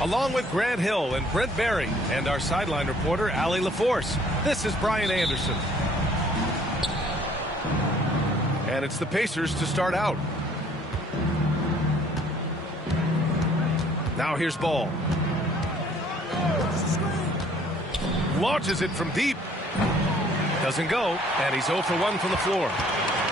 Along with Grant Hill and Brent Barry and our sideline reporter, Allie LaForce, this is Brian Anderson. And it's the Pacers to start out. Now here's Ball. Launches it from deep. Doesn't go, and he's 0 for 1 from the floor.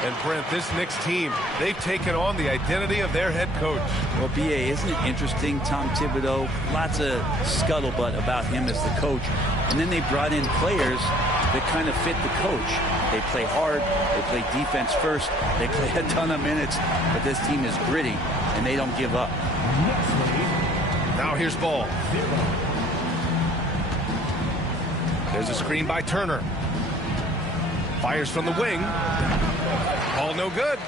And Brent, this Knicks team, they've taken on the identity of their head coach. Well, B.A., isn't it interesting? Tom Thibodeau, lots of scuttlebutt about him as the coach. And then they brought in players that kind of fit the coach. They play hard, they play defense first, they play a ton of minutes, but this team is gritty, and they don't give up. Now here's Ball. There's a screen by Turner. Fires from the wing. Ball no good.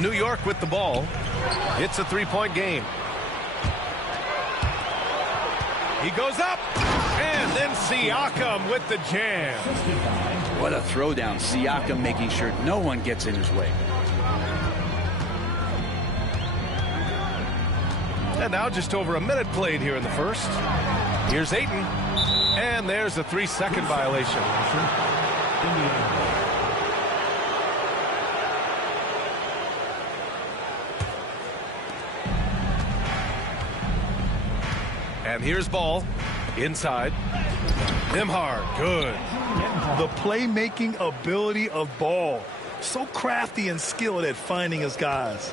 New York with the ball. It's a three-point game. He goes up, and then Siakam with the jam. What a throwdown. Siakam making sure no one gets in his way. And now just over a minute played here in the first. Here's Ayton. And there's a 3-second violation. And here's Ball. Inside. Nembhard. Good. The playmaking ability of Ball. So crafty and skilled at finding his guys.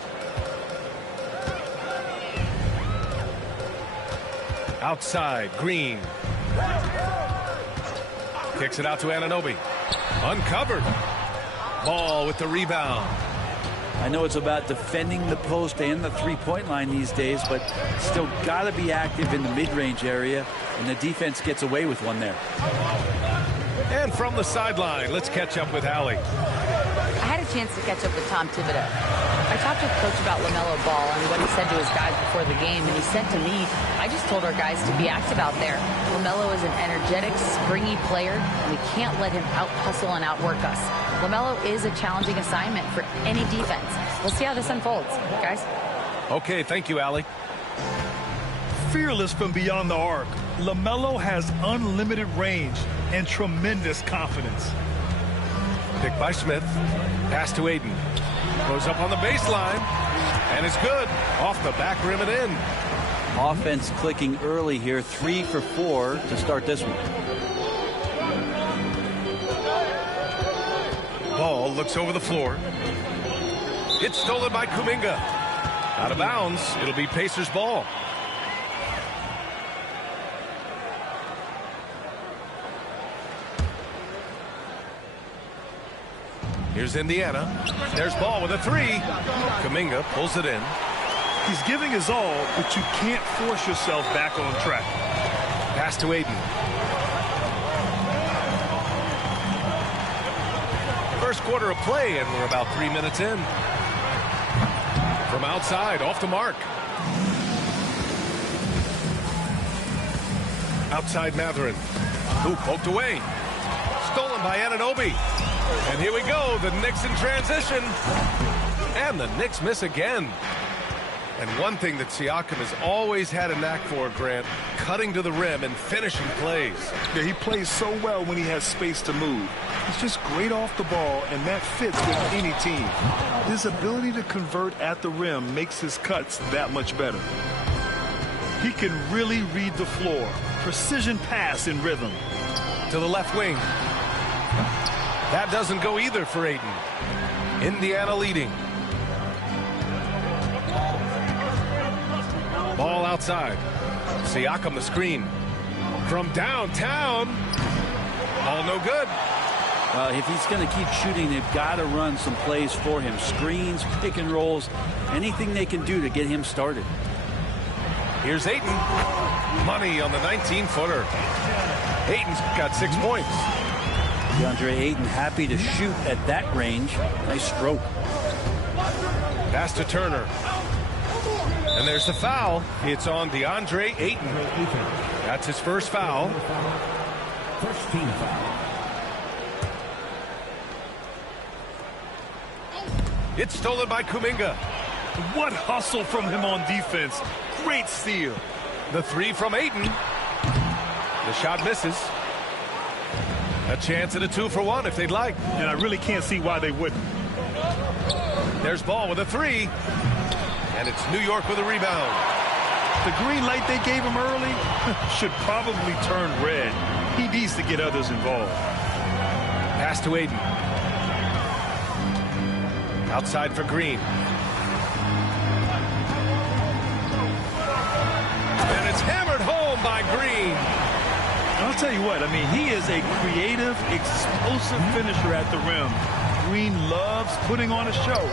Outside, Green. Kicks it out to Anunoby. Uncovered. Ball with the rebound. I know it's about defending the post and the three-point line these days, but still got to be active in the mid-range area, and the defense gets away with one there. And from the sideline, let's catch up with Allie. I had a chance to catch up with Tom Thibodeau. I talked with Coach about LaMelo Ball and what he said to his guys before the game, and he said to me, I just told our guys to be active out there. LaMelo is an energetic, springy player, and we can't let him out-hustle and outwork us. LaMelo is a challenging assignment for any defense. We'll see how this unfolds, guys. Okay, thank you, Allie. Fearless from beyond the arc, LaMelo has unlimited range and tremendous confidence. Pick by Smith. Pass to Ayton. Goes up on the baseline. And it's good. Off the back rim and in. Offense clicking early here. 3 for 4 to start this one. Ball looks over the floor. It's stolen by Kuminga. Out of bounds. It'll be Pacers ball. Here's Indiana. There's Ball with a 3. Kuminga pulls it in. He's giving his all, but you can't force yourself back on track. Pass to Ayton. First quarter of play, and we're about 3 minutes in. From outside, off the mark. Outside Mathurin. Who poked away. Stolen by Anunoby. And here we go, the Knicks in transition. And the Knicks miss again. And one thing that Siakam has always had a knack for, Grant, cutting to the rim and finishing plays. Yeah, he plays so well when he has space to move. He's just great off the ball, and that fits with any team. His ability to convert at the rim makes his cuts that much better. He can really read the floor. Precision pass in rhythm. To the left wing. That doesn't go either for Ayton. Indiana leading. Ball outside. Siakam the screen. From downtown. Ball no good. If he's going to keep shooting, they've got to run some plays for him. Screens, pick and rolls, anything they can do to get him started. Here's Ayton. Money on the 19-footer. Ayton's got 6 points. DeAndre Ayton happy to shoot at that range. Nice stroke. Pass to Turner. And there's the foul. It's on DeAndre Ayton. That's his first foul. First team foul. It's stolen by Kuminga. What hustle from him on defense. Great steal. The three from Ayton. The shot misses. A chance at a 2-for-1 if they'd like. And I really can't see why they wouldn't. There's Ball with a three. And it's New York with a rebound. The green light they gave him early should probably turn red. He needs to get others involved. Pass to Ayton. Outside for Green. And it's hammered home by Green. And I'll tell you what, I mean, he is a creative, explosive finisher at the rim. Green loves putting on a show.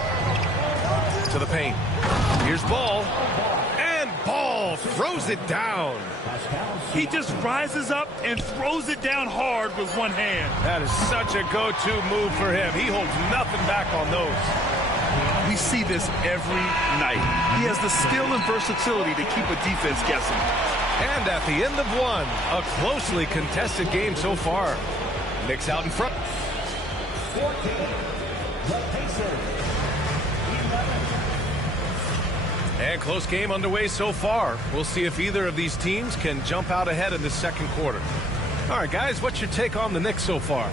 To the paint. Here's Ball. And Ball throws it down. He just rises up and throws it down hard with one hand. That is such a go-to move for him. He holds nothing back on those. We see this every night. He has the skill and versatility to keep a defense guessing. And at the end of one, a closely contested game so far. Knicks out in front. 14, the Pacers. 11. And close game underway so far. We'll see if either of these teams can jump out ahead in the second quarter. All right, guys, what's your take on the Knicks so far?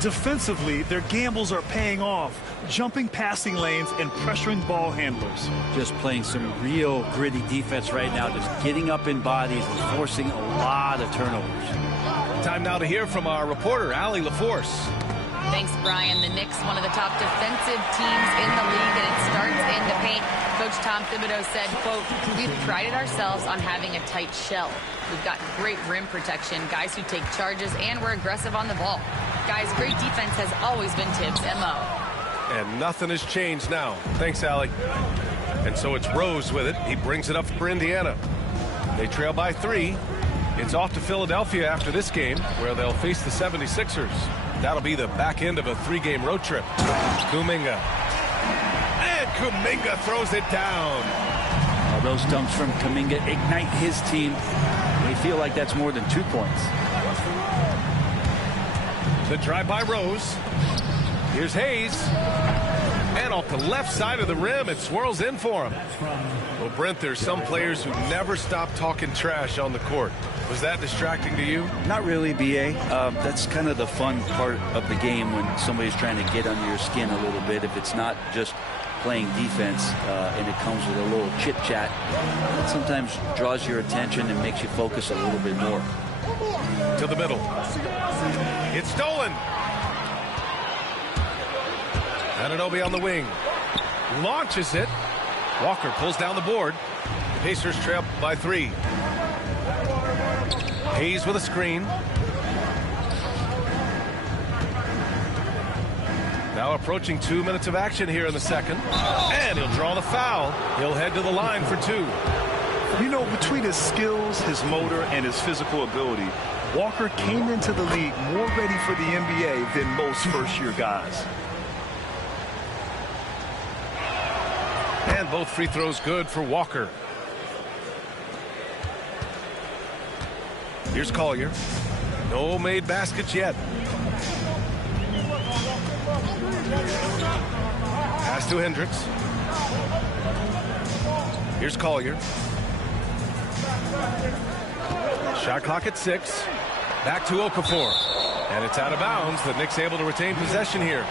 Defensively, their gambles are paying off, jumping passing lanes and pressuring ball handlers. Just playing some real gritty defense right now, just getting up in bodies and forcing a lot of turnovers. Time now to hear from our reporter, Allie LaForce. Thanks, Brian. The Knicks, one of the top defensive teams in the league, and it starts in the paint. Coach Tom Thibodeau said, quote, "We've prided ourselves on having a tight shell. We've got great rim protection, guys who take charges, and we're aggressive on the ball. Guys, great defense has always been Tibbs' MO." And nothing has changed now. Thanks, Allie. And so it's Rose with it. He brings it up for Indiana. They trail by 3. It's off to Philadelphia after this game, where they'll face the 76ers. That'll be the back end of a 3-game road trip. Kuminga. And Kuminga throws it down. Those dunks from Kuminga ignite his team. They feel like that's more than 2 points. The drive by Rose. Here's Hayes. And off the left side of the rim, it swirls in for him. Well, Brent, there's some players who never stop talking trash on the court. Was that distracting to you? Not really, B.A. That's kind of the fun part of the game when somebody's trying to get under your skin a little bit. If it's not just playing defense and it comes with a little chit-chat, it sometimes draws your attention and makes you focus a little bit more. To the middle. It's stolen. Anunoby on the wing. Launches it. Walker pulls down the board. The Pacers trail by 3. Hayes with a screen. Now approaching 2 minutes of action here in the second. And he'll draw the foul. He'll head to the line for 2. You know, between his skills, his motor, and his physical ability, Walker came into the league more ready for the NBA than most first-year guys. And both free throws good for Walker. Here's Collier. No made baskets yet. Pass to Hendricks. Here's Collier. Shot clock at 6. Back to Okafor. And it's out of bounds. The Knicks able to retain possession here.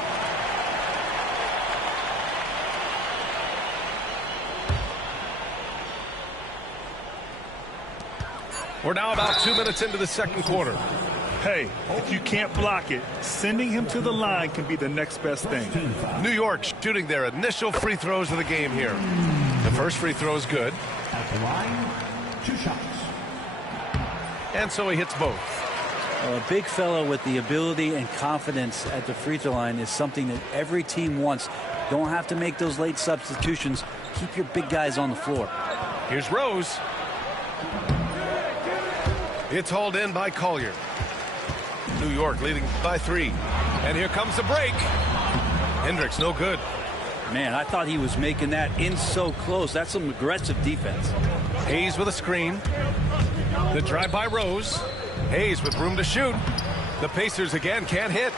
We're now about 2 minutes into the second quarter. Hey, if you can't block it, sending him to the line can be the next best thing. New York shooting their initial free throws of the game here. The first free throw is good. At the line, 2 shots. And so he hits both. A big fellow with the ability and confidence at the free throw line is something that every team wants. Don't have to make those late substitutions. Keep your big guys on the floor. Here's Rose. It's hauled in by Collier. New York leading by 3. And here comes the break. Hendricks no good. Man, I thought he was making that in so close. That's some aggressive defense. Hayes with a screen. The drive by Rose. Hayes with room to shoot. The Pacers again can't hit.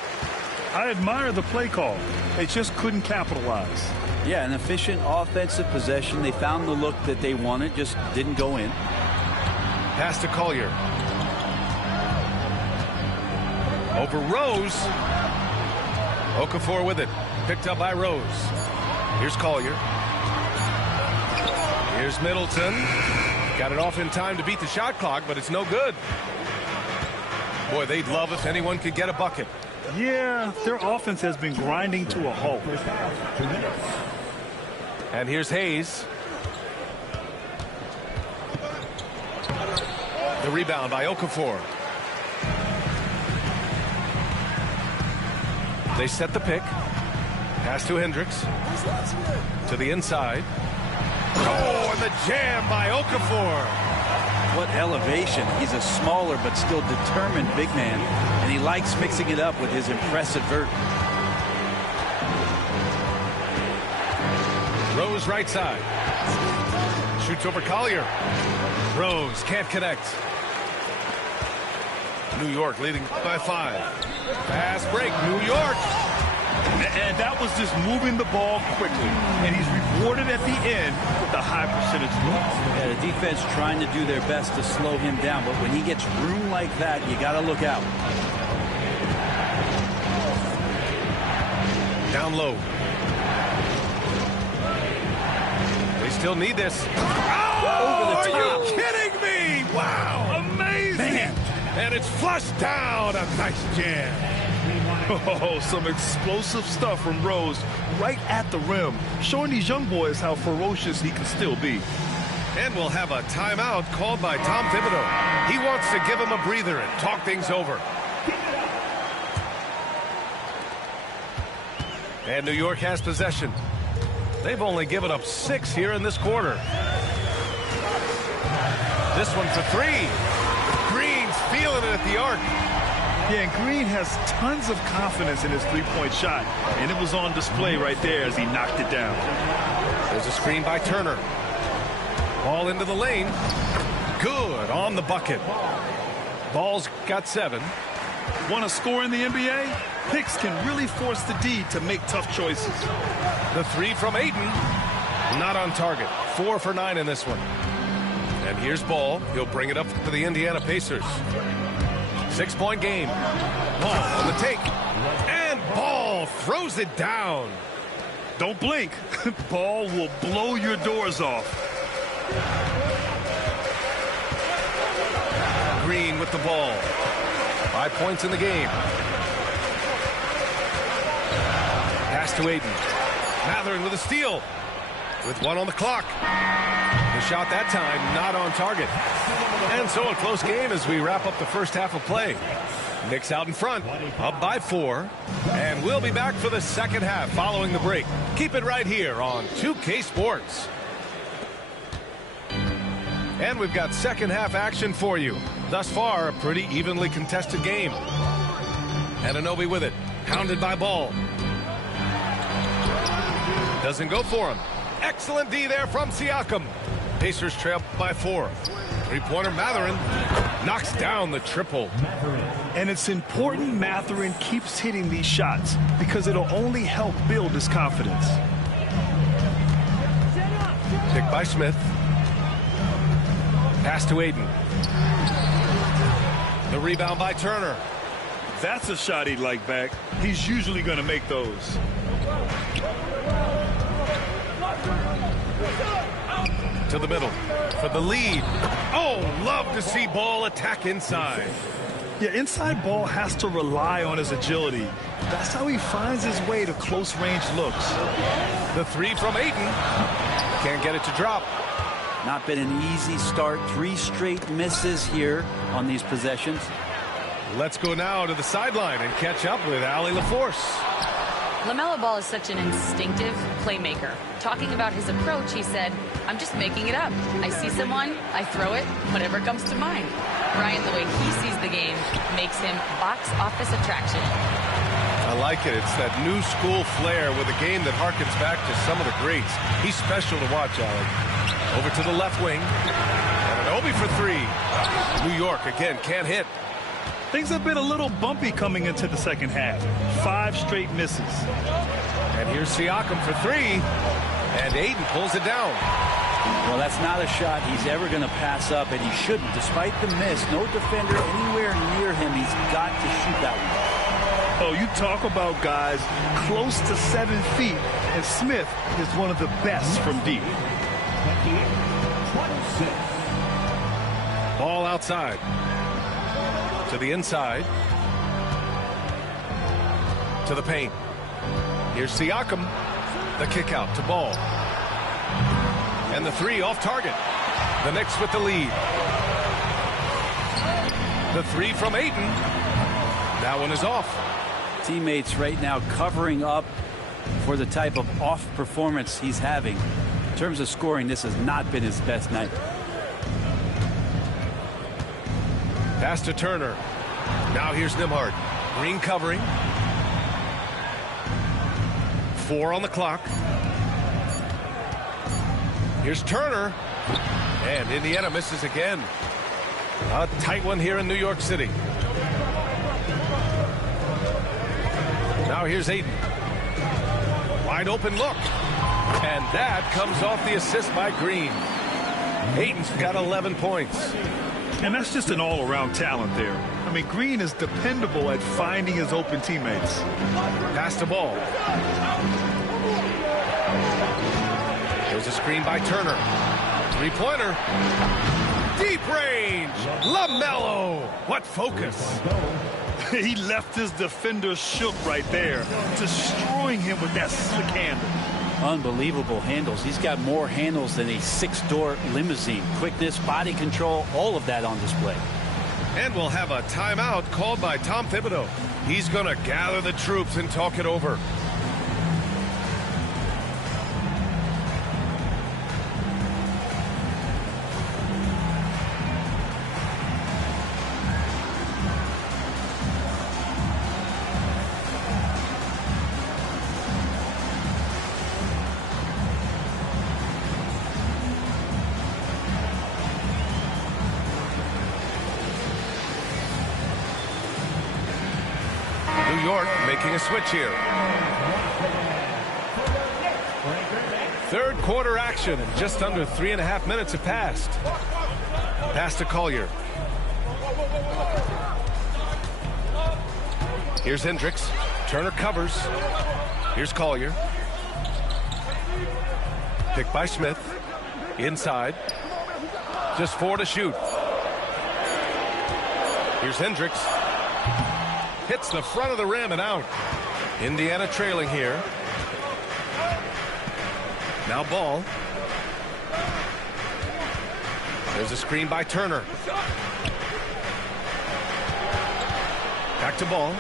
I admire the play call. They just couldn't capitalize. Yeah, an efficient offensive possession. They found the look that they wanted, just didn't go in. Pass to Collier. Over Rose. Okafor with it. Picked up by Rose. Here's Collier. Here's Middleton. Got it off in time to beat the shot clock, but it's no good. Boy, they'd love if anyone could get a bucket. Yeah, their offense has been grinding to a halt. And here's Hayes. The rebound by Okafor. They set the pick. Pass to Hendricks. To the inside. Oh, and the jam by Okafor. What elevation. He's a smaller but still determined big man, and he likes mixing it up with his impressive vert. Rose right side. Shoots over Collier. Rose can't connect. New York leading by 5. Fast break, New York. And that was just moving the ball quickly. And he's rewarded at the end with a high percentage. Yeah, the defense trying to do their best to slow him down, but when he gets room like that, you got to look out. Down low. They still need this. Oh, are you kidding me? Wow. Amazing. Man. And it's flushed down. A nice jam. Oh, some explosive stuff from Rose right at the rim, showing these young boys how ferocious he can still be. And we'll have a timeout called by Tom Thibodeau. He wants to give him a breather and talk things over. And New York has possession. They've only given up 6 here in this quarter. This one for 3. Green's feeling it at the arc. Yeah, and Green has tons of confidence in his three-point shot, and it was on display right there as he knocked it down. There's a screen by Turner. Ball into the lane. Good on the bucket. Ball's got 7. Want to score in the NBA? Picks can really force the D to make tough choices. The 3 from Ayton. Not on target. 4 for 9 in this one. And here's Ball. He'll bring it up for the Indiana Pacers. 6-point game. Ball on the take. And Ball throws it down. Don't blink. Ball will blow your doors off. Green with the ball. 5 points in the game. Pass to Ayton. Mathurin with a steal. With 1 on the clock. The shot that time not on target. And so a close game as we wrap up the first half of play. Knicks out in front, up by 4. And we'll be back for the second half following the break. Keep it right here on 2K Sports. And we've got second half action for you. Thus far, a pretty evenly contested game. Anunoby with it. Hounded by Ball. Doesn't go for him. Excellent D there from Siakam. Pacers trail by 4. Three-pointer Mathurin knocks down the triple. And it's important Mathurin keeps hitting these shots because it'll only help build his confidence. Pick by Smith. Pass to Ayton. The rebound by Turner. That's a shot he'd like back. He's usually going to make those. To the middle for the lead. Oh, love to see Ball attack inside. Yeah, inside Ball has to rely on his agility. That's how he finds his way to close-range looks. The 3 from Ayton. Can't get it to drop. Not been an easy start. 3 straight misses here on these possessions. Let's go now to the sideline and catch up with Allie LaForce. LaMelo Ball is such an instinctive playmaker. Talking about his approach, he said, I'm just making it up. I see someone, I throw it, whatever comes to mind. Ryan, the way he sees the game makes him box office attraction. I like it. It's that new school flair with a game that harkens back to some of the greats. He's special to watch, Allie. Over to the left wing. Anunoby for 3. New York, again, can't hit. Things have been a little bumpy coming into the second half. 5 straight misses. And here's Siakam for three. And Ayton pulls it down. Well, that's not a shot he's ever going to pass up, and he shouldn't. Despite the miss, no defender anywhere near him. He's got to shoot that one. Oh, you talk about guys close to 7 feet, and Smith is one of the best from deep. 26. Ball outside. To the inside. To the paint. Here's Siakam. The kick out to Ball. And the three off target. The Knicks with the lead. The three from Ayton. That one is off. Teammates right now covering up for the type of off performance he's having. In terms of scoring, this has not been his best night. Pass to Turner. Now here's Nembhard. Green covering. 4 on the clock. Here's Turner. And Indiana misses again. A tight one here in New York City. Now here's Ayton. Wide open look. And that comes off the assist by Green. Ayton's got 11 points. And that's just an all-around talent there. I mean, Green is dependable at finding his open teammates. Pass the ball. There's a screen by Turner. Three-pointer. Deep range. LaMelo. What focus. He left his defender shook right there, destroying him with that slick handle. Unbelievable handles. He's got more handles than a 6-door limousine. Quickness, body control, all of that on display. And we'll have a timeout called by Tom Thibodeau. He's going to gather the troops and talk it over. New York making a switch here. Third quarter action, and just under 3.5 minutes have passed. Pass to Collier. Here's Hendricks. Turner covers. Here's Collier. Picked by Smith. Inside. Just 4 to shoot. Here's Hendricks. Hits the front of the rim and out. Indiana trailing here. Now Ball. There's a screen by Turner. Back to Ball.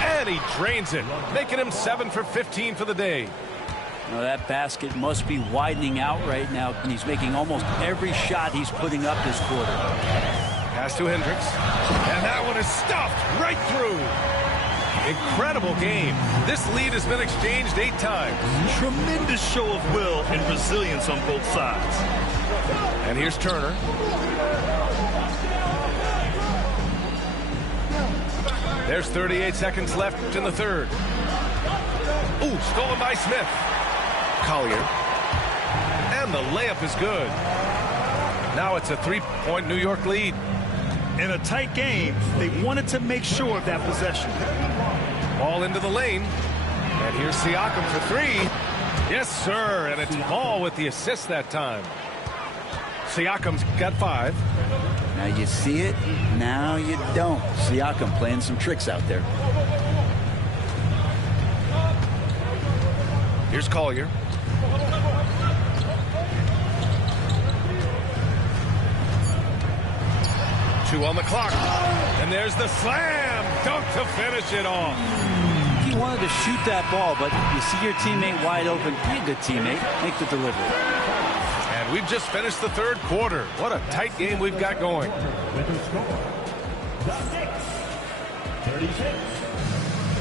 And he drains it, making him 7 for 15 for the day. Now that basket must be widening out right now, and he's making almost every shot he's putting up this quarter. Pass to Hendricks. And that one is stuffed right through. Incredible game. This lead has been exchanged 8 times. Tremendous show of will and resilience on both sides. And here's Turner. There's 38 seconds left in the third. Ooh, stolen by Smith. Collier. And the layup is good. Now it's a 3-point New York lead. In a tight game, they wanted to make sure of that possession. Ball into the lane. And here's Siakam for 3. Yes, sir. And it's Ball with the assist that time. Siakam's got 5. Now you see it, now you don't. Siakam playing some tricks out there. Here's Collier. Two on the clock. And there's the slam dunk to finish it off. He wanted to shoot that ball, but you see your teammate wide open. Be a good teammate. Make the delivery. And we've just finished the third quarter. What a tight game we've got going. With the score, the Knicks, 36,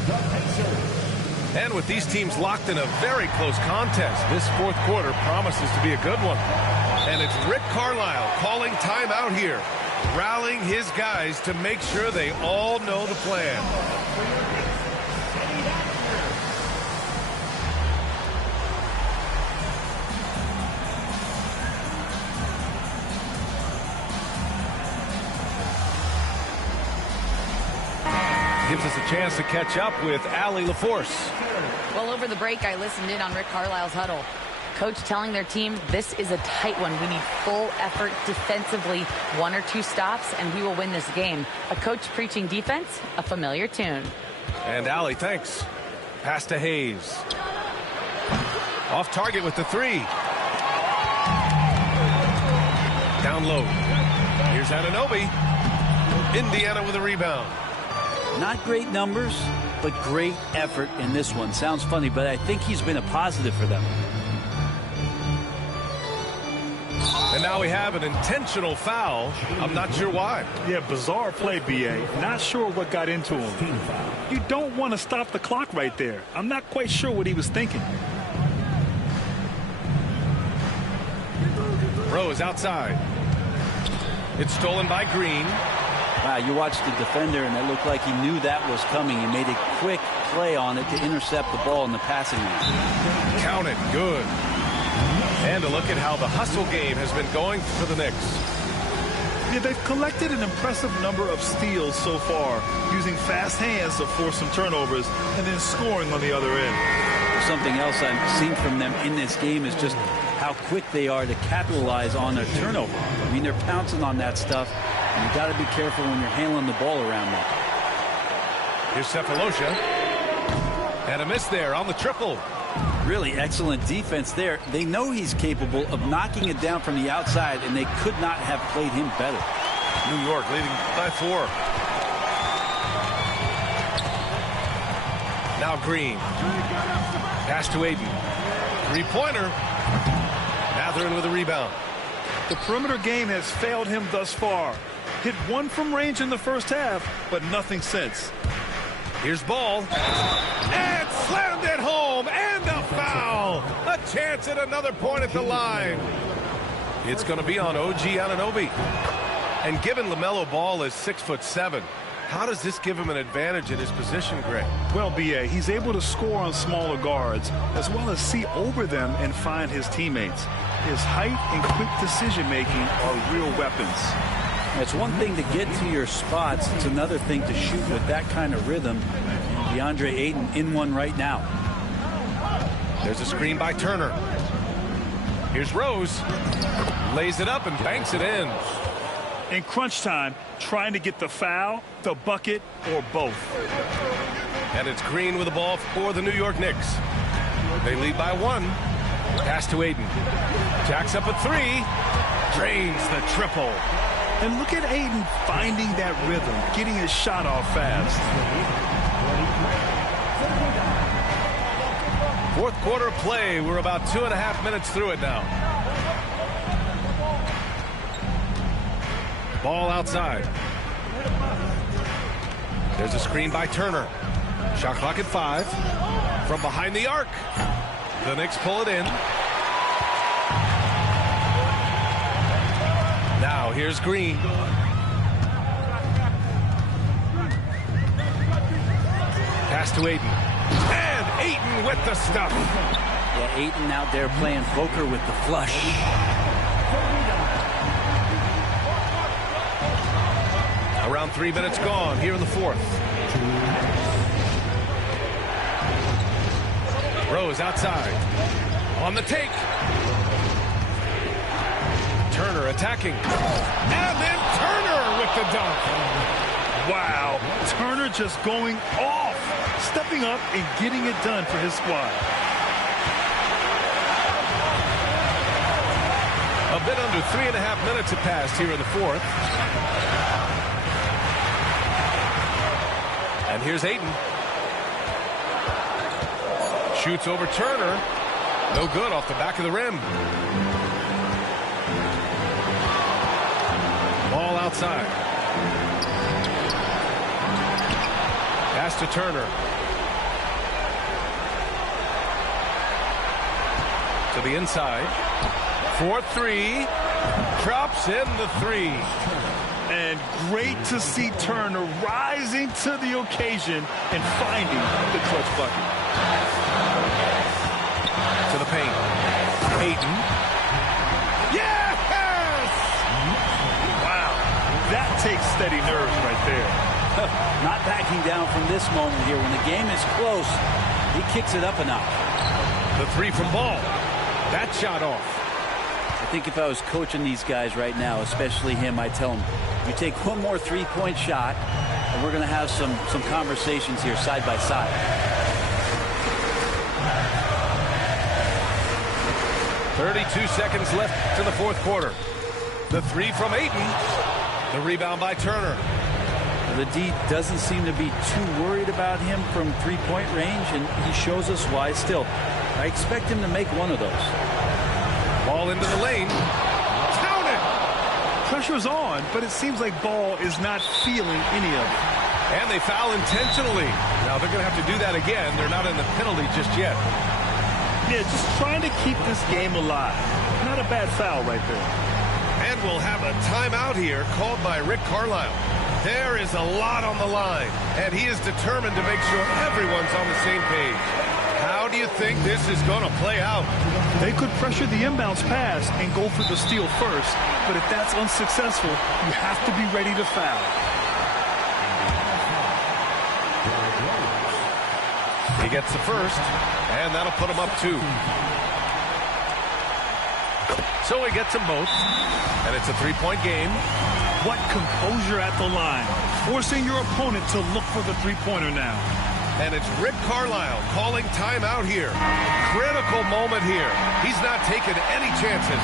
the Pacers. And with these teams locked in a very close contest, this fourth quarter promises to be a good one. And it's Rick Carlisle calling timeout here, rallying his guys to make sure they all know the plan. gives us a chance to catch up with Allie LaForce. Well, over the break, I listened in on Rick Carlisle's huddle. Coach telling their team, this is a tight one. We need full effort defensively, 1 or 2 stops, and we will win this game. A coach preaching defense, a familiar tune. And Allie, thanks. Pass to Hayes. Off target with the 3. Down low. Here's Anunoby. Indiana with a rebound. Not great numbers, but great effort in this one. Sounds funny, but I think he's been a positive for them. And now we have an intentional foul. I'm not sure why. Yeah, bizarre play, B.A. Not sure what got into him. You don't want to stop the clock right there. I'm not quite sure what he was thinking. Rose outside. It's stolen by Green. Wow, you watched the defender, and it looked like he knew that was coming. He made a quick play on it to intercept the ball in the passing lane. Count it. Good. And a look at how the hustle game has been going for the Knicks. Yeah, they've collected an impressive number of steals so far, using fast hands to force some turnovers and then scoring on the other end. Something else I've seen from them in this game is just how quick they are to capitalize on a turnover. I mean, they're pouncing on that stuff, and you got to be careful when you're handling the ball around them. Here's Sefolosha. And a miss there on the triple. Really excellent defense there. They know he's capable of knocking it down from the outside, and they could not have played him better. New York leading by 4. Now Green. Pass to Aiden. 3-pointer. Mathurin with a rebound. The perimeter game has failed him thus far. Hit 1 from range in the first half, but nothing since. Here's Ball. And slammed it home. And a foul. A chance at another point at the line. It's going to be on OG Anunoby. And given LaMelo Ball is 6'7", how does this give him an advantage in his position, Greg? Well, B.A., he's able to score on smaller guards, as well as see over them and find his teammates. His height and quick decision-making are real weapons. It's one thing to get to your spots. It's another thing to shoot with that kind of rhythm. DeAndre Ayton in one right now. There's a screen by Turner. Here's Rose. Lays it up and banks it in. In crunch time, trying to get the foul, the bucket, or both. And it's Green with the ball for the New York Knicks. They lead by 1. Pass to Aiden. Jacks up a 3. Drains the triple. And look at Aiden finding that rhythm, getting his shot off fast. Fourth quarter of play. We're about 2.5 minutes through it now. Ball outside. There's a screen by Turner. Shot clock at 5. From behind the arc. The Knicks pull it in. Now here's Green. Pass to Aiden. And Ayton with the stuff. Yeah, Ayton out there playing poker with the flush. Around 3 minutes gone here in the fourth. Rose outside. On the take. Turner attacking. And then Turner with the dunk. Wow. Turner just going off. Stepping up and getting it done for his squad. A bit under 3.5 minutes have passed here in the fourth. And here's Ayton. Shoots over Turner. No good off the back of the rim. Ball outside. Pass to Turner. To the inside. 4-3. Drops in the 3. And great to see Turner rising to the occasion and finding the clutch bucket. To the paint. Ayton. Yes! Wow. That takes steady nerves right there. Not backing down from this moment here. When the game is close, he kicks it up a notch. The three from Ball. That shot off. I think if I was coaching these guys right now, especially him, I'd tell him, you take one more three-point shot, and we're going to have some conversations here side by side. .32 seconds left in the fourth quarter. The three from Ayton. The rebound by Turner. The D doesn't seem to be too worried about him from three-point range, and he shows us why. Still, I expect him to make one of those. Ball into the lane. Count it! Pressure's on, but it seems like Ball is not feeling any of it. And they foul intentionally. Now they're going to have to do that again. They're not in the penalty just yet. Yeah, just trying to keep this game alive. Not a bad foul right there. And we'll have a timeout here called by Rick Carlisle. There is a lot on the line, and he is determined to make sure everyone's on the same page. How do you think this is going to play out? They could pressure the inbounds pass and go for the steal first, but if that's unsuccessful, you have to be ready to foul. He gets the first, and that'll put him up 2. So he gets them both, and it's a three-point game. What composure at the line, forcing your opponent to look for the three-pointer now. And it's Rick Carlisle calling timeout here. Critical moment here. He's not taking any chances.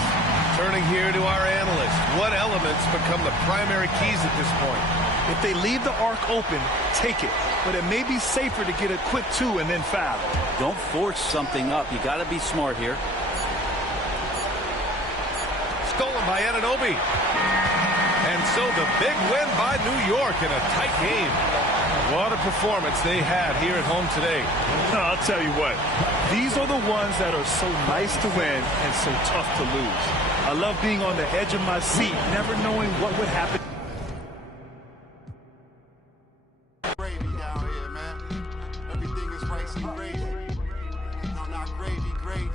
Turning here to our analyst. What elements become the primary keys at this point? If they leave the arc open, take it. But it may be safer to get a quick 2 and then foul. Don't force something up. You got to be smart here. Stolen by Anunoby. And so the big win by New York in a tight game. What a performance they had here at home today. I'll tell you what, these are the ones that are so nice to win and so tough to lose. I love being on the edge of my seat, never knowing what would happen. Gravy down here, man. Everything is rice and gravy. No, not gravy, gravy.